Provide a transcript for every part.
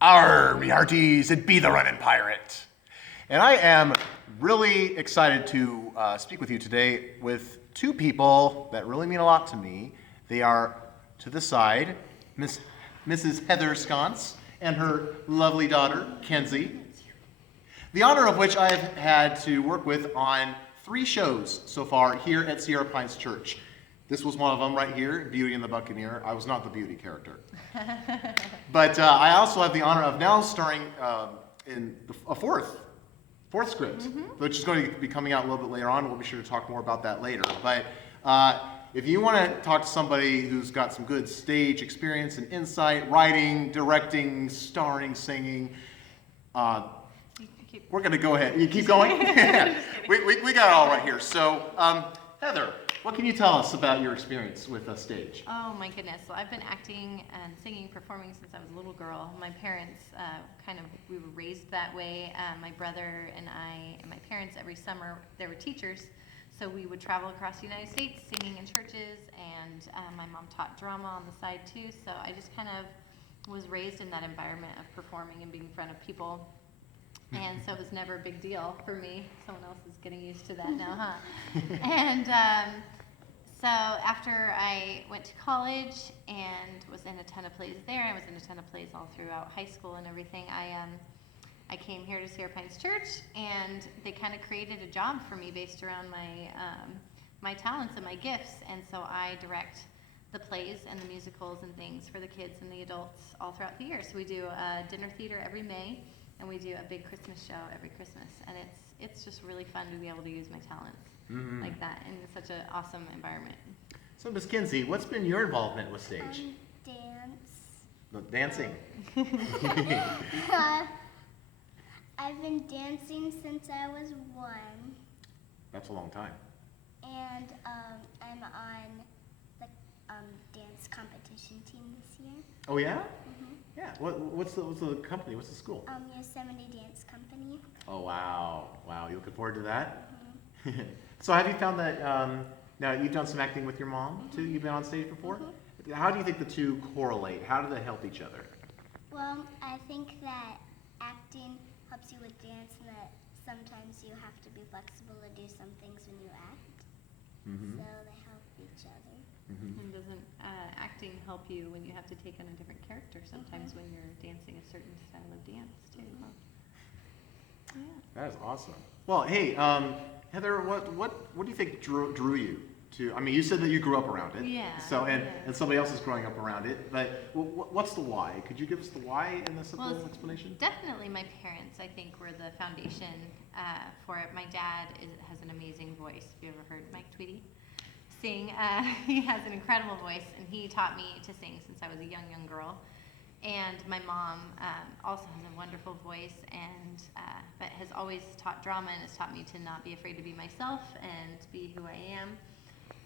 Arr, me hearties, it be the running pirate. And I am really excited to speak with you today with two people that really mean a lot to me. They are to the side, Mrs. Heather Sconce and her lovely daughter, Kenzie. The honor of which I've had to work with on 3 shows so far here at Sierra Pines Church. This was one of them right here, Beauty and the Buccaneer. I was not the beauty character. But I also have the honor of now starring in a fourth script, which is going to be coming out a little bit later on. We'll be sure to talk more about that later. But if you want to talk to somebody who's got some good stage experience and insight, writing, directing, starring, singing, we're going to go ahead. You keep going? we got it all right here. So, Heather, what can you tell us about your experience with a stage? Oh my goodness. So I've been acting and singing, performing since I was a little girl. My parents we were raised that way. My brother and I and my parents every summer, they were teachers. So we would travel across the United States singing in churches, and my mom taught drama on the side too. So I just kind of was raised in that environment of performing and being in front of people. And so it was never a big deal for me. Someone else is getting used to that now, huh? And so after I went to college and was in a ton of plays there, I was in a ton of plays all throughout high school and everything, I came here to Sierra Pines Church, and they kind of created a job for me based around my talents and my gifts. And so I direct the plays and the musicals and things for the kids and the adults all throughout the year. So we do a dinner theater every May, and we do a big Christmas show every Christmas, and it's just really fun to be able to use my talents like that in such an awesome environment. So, Miss Kenzie, what's been your involvement with stage? Dancing. I've been dancing since I was 1. That's a long time. And I'm on the dance competition team this year. Oh yeah? Yeah. What's the company? What's the school? Yosemite Dance Company. Oh wow! Wow, you looking forward to that? So have you found that now you've done some acting with your mom too? You've been on stage before. How do you think the two correlate? How do they help each other? Well, I think that acting helps you with dance, and that sometimes you have to be flexible to do some things when you act. So they help each other. And doesn't acting help you when you have to take on a different character sometimes when you're dancing a certain style of dance too? Yeah. That is awesome. Well, hey, Heather, what do you think drew you to? I mean, you said that you grew up around it. Yeah. So and somebody else is growing up around it. But what's the why? Could you give us the why in this simple explanation? Definitely, my parents, I think, were the foundation for it. My dad has an amazing voice. Have you ever heard Mike Tweedy sing? He has an incredible voice, and he taught me to sing since I was a young girl. And my mom also has a wonderful voice, and but has always taught drama and has taught me to not be afraid to be myself and be who I am.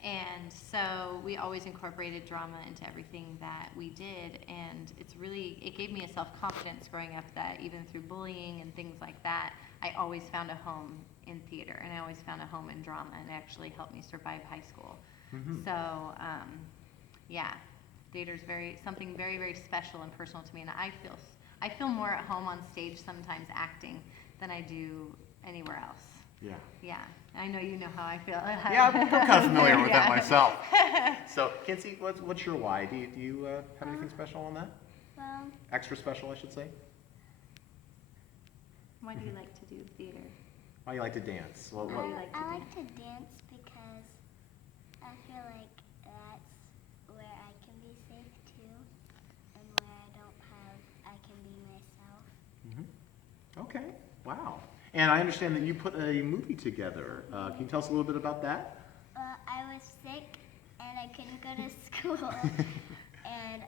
And so we always incorporated drama into everything that we did, and it gave me a self-confidence growing up that even through bullying and things like that, I always found a home in theater, and I always found a home in drama, and it actually helped me survive high school. So, theater's something very, very special and personal to me, and I feel more at home on stage sometimes acting than I do anywhere else. Yeah. Yeah, I know you know how I feel. Yeah, I'm kind of familiar with that myself. So, Kenzie, what's your why? Do you have anything special on that? Well, Extra special, I should say. Why do you like to do theater? Why do you like to dance? Why do you like to I dance? like to dance because I feel like that's where I can be safe too, and where I can be myself. Okay. Wow. And I understand that you put a movie together. Can you tell us a little bit about that? I was sick and I couldn't go to school, and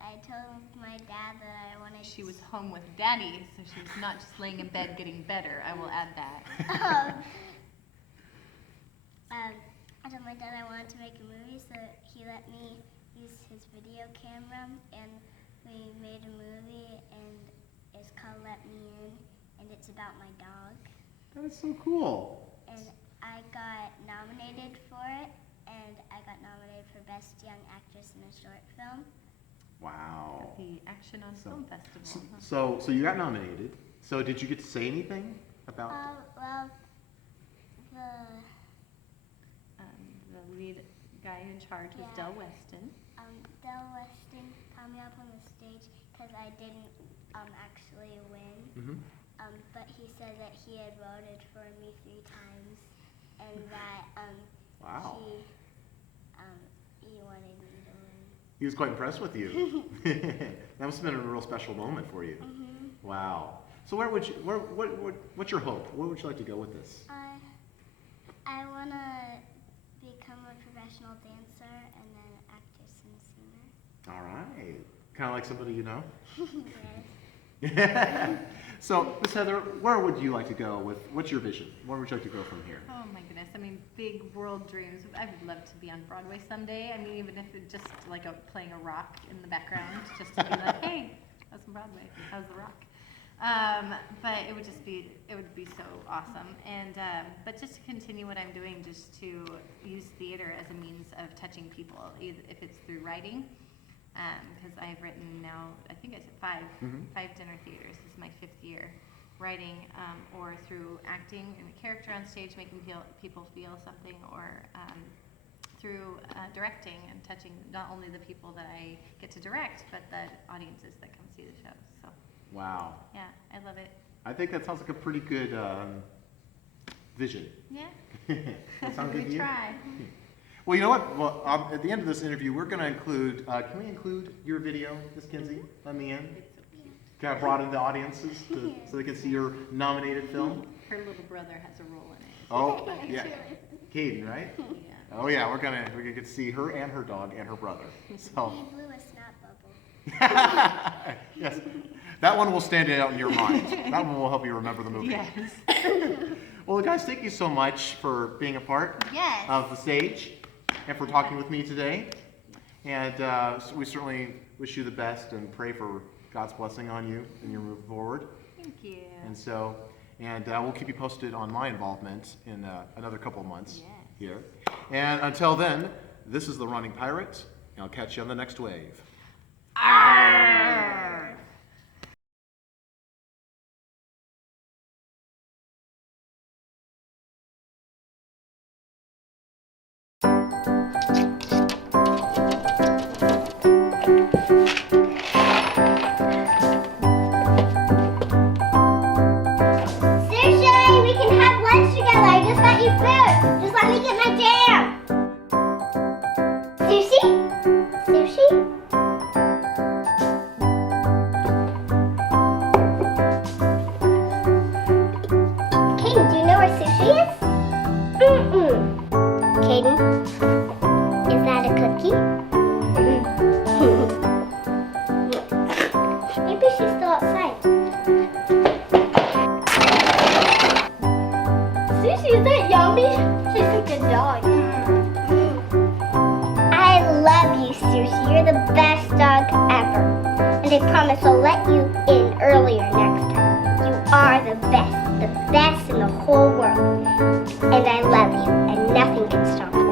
I told my dad that I wanted. She was home with Daddy, so she was not just laying in bed getting better. I will add that. I told my dad I wanted to make a movie, so he let me use his video camera, and we made a movie, and it's called Let Me In, and it's about my dog. That is so cool. And I got nominated for it, and I got nominated for Best Young Actress in a Short Film. Wow. At the Action on Film Festival. So you got nominated. So did you get to say anything about? Well, The lead guy in charge was Yeah. Del Weston. Del Weston called me up on the stage because I didn't actually win. Mm-hmm. But he said that he had voted for me 3 times and that Wow. he wanted me to win. He was quite impressed with you. That must have been a real special moment for you. Mm-hmm. Wow. So what's your hope? Where would you like to go with this? I want to become a professional dancer and then actress and singer. All right. Kind of like somebody you know? Yes. So, Miss Heather, where would you like to go with, what's your vision? Where would you like to go from here? Oh my goodness, I mean, big world dreams. I would love to be on Broadway someday. I mean, even if it's just like playing a rock in the background, just to be like, hey, how's some Broadway? How's the rock? But it would be so awesome. And, but just to continue what I'm doing, just to use theater as a means of touching people, either if it's through writing, because I've written now, I think I said 5 dinner theaters. This is my 5th year writing, or through acting in a character on stage, making people feel something, or through directing and touching not only the people that I get to direct, but the audiences that come see the show. So. Wow. Yeah, I love it. I think that sounds like a pretty good vision. Yeah. That sound good to We you? try. Well, you know what? Well, at the end of this interview, we're going to include, can we include your video, Miss Kenzie? Let me in. It's so cute. Kind of broaden the audiences so they can see your nominated film. Her little brother has a role in it. Oh, Funny. yeah. Caden, right? Yeah. Oh, yeah, we're gonna get to see her and her dog and her brother. So, He blew a snot bubble. yes, that one will stand out in your mind. That one will help you remember the movie. Yes. Well, guys, thank you so much for being a part Yes. of the stage and for talking with me today. And so we certainly wish you the best and pray for God's blessing on you in your move forward. Thank you. And so, we'll keep you posted on my involvement in another couple of months here. And until then, this is The Running Pirate, and I'll catch you on the next wave. Arr! Sushi, we can have lunch together. I just got you food. Just let me get my jam. Sushi? Sushi? Caden, do you know where sushi is? Mm-mm. Caden, is that a cookie? Maybe she's still outside. Sushi, is that yummy? She's a good dog. I love you, Sushi. You're the best dog ever. And I promise I'll let you in earlier next time. You are the best in the whole world. And I love you, and nothing can stop that.